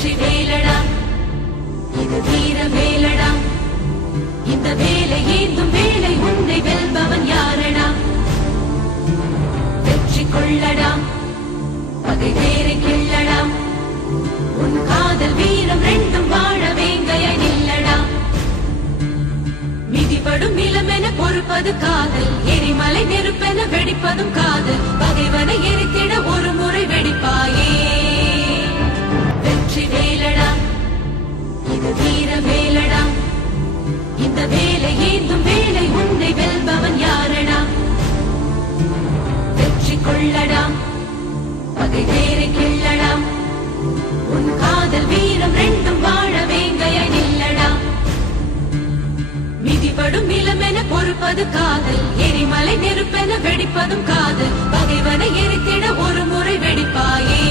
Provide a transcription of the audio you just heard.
வெற்றி வேலடா இது வீர வேலடா இந்த வேலை ஏந்தும் வேலை உன்னை வெல்பவன் யாரடா வெற்றி கொள்ளடா பகை வேரை கிள்ளடா உன் காதல் வீரம் ரெண்டும் வாழ வேங்கைய நில்லடா மிதிபடும் நிலமென பொறுப்பது காதல் எரிமலை நெருப்பென வெடிப்பதும் காதல் பகைவனை எரித்திட ஒரு முறை வெடிப்பாயே வெற்றி வேலடா இது வீர வேலடா இந்த வேலை ஏந்தும் வேலை உன்னை வெல்பவன் யாரடா வெற்றி கொள்ளடா பகை வேரை கிள்ளடா உன் காதல் வீரம் ரெண்டும் வாழ வேங்கைய நில்லடா மிதிபடும் நிலமென பொறுப்பது காதல் எரிமலை நெருப்பென வெடிப்பதும் காதல் பகைவனை எரித்திட ஒரு முறை வெடிப்பாயே